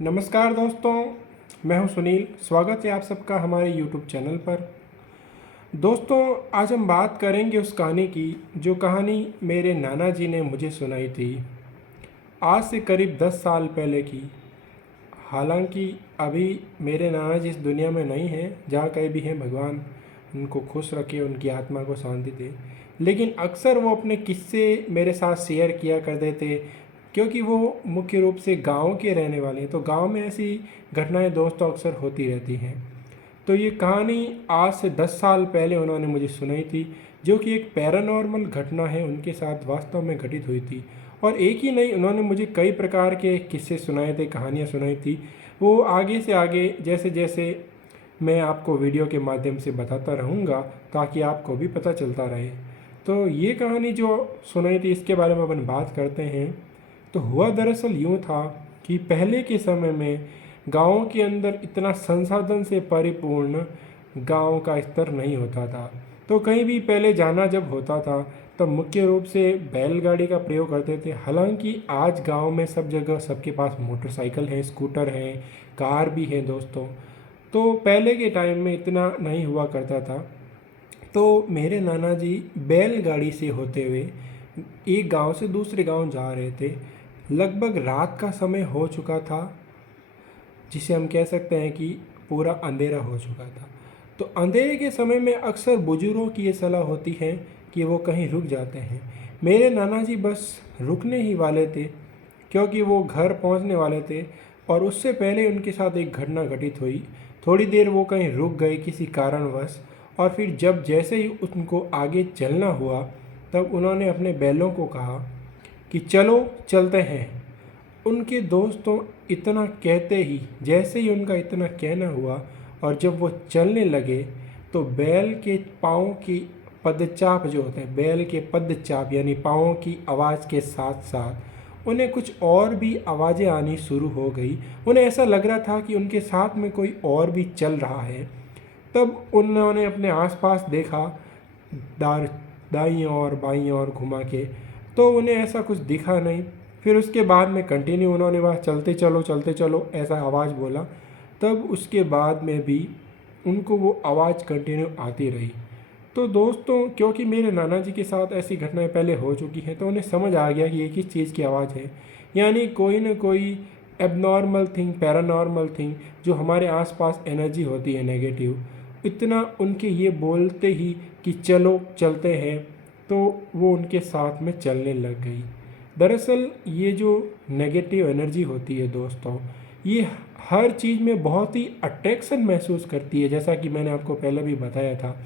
नमस्कार दोस्तों, मैं हूं सुनील। स्वागत है आप सबका हमारे YouTube चैनल पर। दोस्तों, आज हम बात करेंगे उस कहानी की जो कहानी मेरे नाना जी ने मुझे सुनाई थी, आज से करीब 10 साल पहले की। हालांकि अभी मेरे नाना जी इस दुनिया में नहीं हैं, जहाँ कहीं भी हैं भगवान उनको खुश रखे, उनकी आत्मा को शांति दे। लेकिन अक्सर वो अपने किस्से मेरे साथ शेयर किया करते थे, क्योंकि वो मुख्य रूप से गांव के रहने वाले हैं। तो गांव में ऐसी घटनाएं दोस्तों अक्सर होती रहती हैं। तो ये कहानी आज से 10 साल पहले उन्होंने मुझे सुनाई थी, जो कि एक पैरानॉर्मल घटना है, उनके साथ वास्तव में घटित हुई थी। और एक ही नहीं, उन्होंने मुझे कई प्रकार के किस्से सुनाए थे, कहानियाँ सुनाई थी। वो आगे से आगे जैसे जैसे मैं आपको वीडियो के माध्यम से बताता रहूँगा, ताकि आपको भी पता चलता रहे। तो ये कहानी जो सुनाई थी, इसके बारे में अपन बात करते हैं। तो हुआ दरअसल यूँ था कि पहले के समय में गाँव के अंदर इतना संसाधन से परिपूर्ण गांव का स्तर नहीं होता था। तो कहीं भी पहले जाना जब होता था, तब मुख्य रूप से बैलगाड़ी का प्रयोग करते थे। हालांकि आज गांव में सब जगह सबके पास मोटरसाइकिल हैं, स्कूटर हैं, कार भी हैं दोस्तों। तो पहले के टाइम में इतना नहीं हुआ करता था। तो मेरे नाना जी बैलगाड़ी से होते हुए एक गांव से दूसरे गांव जा रहे थे। लगभग रात का समय हो चुका था, जिसे हम कह सकते हैं कि पूरा अंधेरा हो चुका था। तो अंधेरे के समय में अक्सर बुजुर्गों की ये सलाह होती है कि वो कहीं रुक जाते हैं। मेरे नाना जी बस रुकने ही वाले थे, क्योंकि वो घर पहुंचने वाले थे। और उससे पहले उनके साथ एक घटना घटित हुई। थोड़ी देर वो कहीं रुक गए किसी कारणवश, और फिर जब जैसे ही उनको आगे चलना हुआ, तब उन्होंने अपने बैलों को कहा कि चलो चलते हैं। उनके दोस्तों इतना कहते ही, जैसे ही उनका इतना कहना हुआ और जब वो चलने लगे, तो बैल के पाँव की पदचाप जो होते हैं, बैल के पदचाप यानी पाँव की आवाज़ के साथ साथ उन्हें कुछ और भी आवाज़ें आनी शुरू हो गई। उन्हें ऐसा लग रहा था कि उनके साथ में कोई और भी चल रहा है। तब उन्होंने अपने आसपास देखा, दार दाईं और बाईं और घुमा के, तो उन्हें ऐसा कुछ दिखा नहीं। फिर उसके बाद में कंटिन्यू उन्होंने वहाँ चलते चलो ऐसा आवाज़ बोला। तब उसके बाद में भी उनको वो आवाज़ कंटिन्यू आती रही। तो दोस्तों, क्योंकि मेरे नाना जी के साथ ऐसी घटनाएं पहले हो चुकी हैं, तो उन्हें समझ आ गया कि ये किस चीज़ की आवाज़ है। यानी कोई ना कोई एबनॉर्मल थिंग, पैरानॉर्मल थिंग, जो हमारे आसपास एनर्जी होती है नेगेटिव, इतना उनके ये बोलते ही कि चलो चलते हैं, तो वो उनके साथ में चलने लग गई। दरअसल ये जो नेगेटिव एनर्जी होती है दोस्तों, ये हर चीज़ में बहुत ही अट्रैक्शन महसूस करती है। जैसा कि मैंने आपको पहले भी बताया था,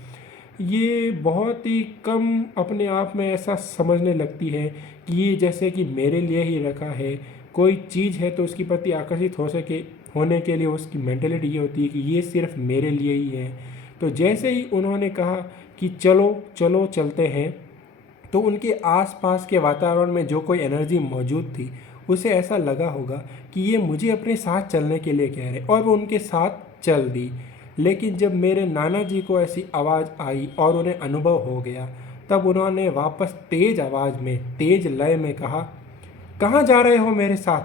ये बहुत ही कम अपने आप में ऐसा समझने लगती है कि ये जैसे कि मेरे लिए ही रखा है। कोई चीज़ है तो उसके प्रति आकर्षित हो सके, होने के लिए उसकी मेंटेलिटी ये होती है कि ये सिर्फ मेरे लिए ही है। तो जैसे ही उन्होंने कहा कि चलो चलो चलते हैं, तो उनके आसपास के वातावरण में जो कोई एनर्जी मौजूद थी, उसे ऐसा लगा होगा कि ये मुझे अपने साथ चलने के लिए कह रहे, और वो उनके साथ चल दी। लेकिन जब मेरे नाना जी को ऐसी आवाज़ आई और उन्हें अनुभव हो गया, तब उन्होंने वापस तेज़ आवाज़ में, तेज़ लय में कहा, कहाँ जा रहे हो मेरे साथ?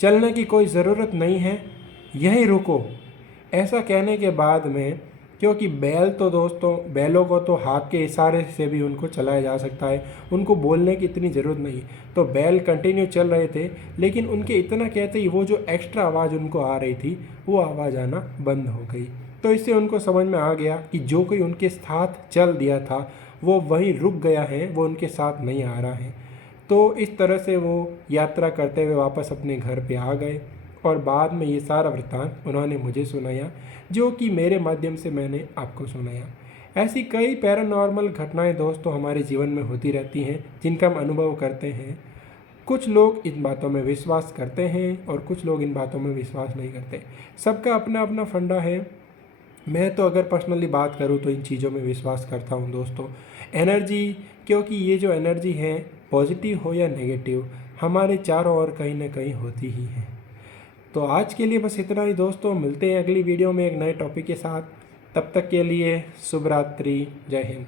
चलने की कोई ज़रूरत नहीं है, यहीं रुको। ऐसा कहने के बाद में, क्योंकि बैल तो दोस्तों, बैलों को तो हाथ के इशारे से भी उनको चलाया जा सकता है, उनको बोलने की इतनी ज़रूरत नहीं। तो बैल कंटिन्यू चल रहे थे, लेकिन उनके इतना कहते ही वो जो एक्स्ट्रा आवाज़ उनको आ रही थी, वो आवाज़ आना बंद हो गई। तो इससे उनको समझ में आ गया कि जो कोई उनके साथ चल दिया था, वो वहीं रुक गया है, वो उनके साथ नहीं आ रहा है। तो इस तरह से वो यात्रा करते हुए वापस अपने घर पे आ गए, और बाद में ये सारा वृत्तांत उन्होंने मुझे सुनाया, जो कि मेरे माध्यम से मैंने आपको सुनाया। ऐसी कई पैरानॉर्मल घटनाएं दोस्तों हमारे जीवन में होती रहती हैं, जिनका हम अनुभव करते हैं। कुछ लोग इन बातों में विश्वास करते हैं और कुछ लोग इन बातों में विश्वास नहीं करते। सबका अपना अपना फंडा है। मैं तो अगर पर्सनली बात करूँ तो इन चीज़ों में विश्वास करता हूँ दोस्तों। एनर्जी, क्योंकि ये जो एनर्जी है, पॉजिटिव हो या नेगेटिव, हमारे चारों ओर कहीं ना कहीं होती ही है। तो आज के लिए बस इतना ही दोस्तों, मिलते हैं अगली वीडियो में एक नए टॉपिक के साथ। तब तक के लिए शुभ रात्रि, जय हिंद।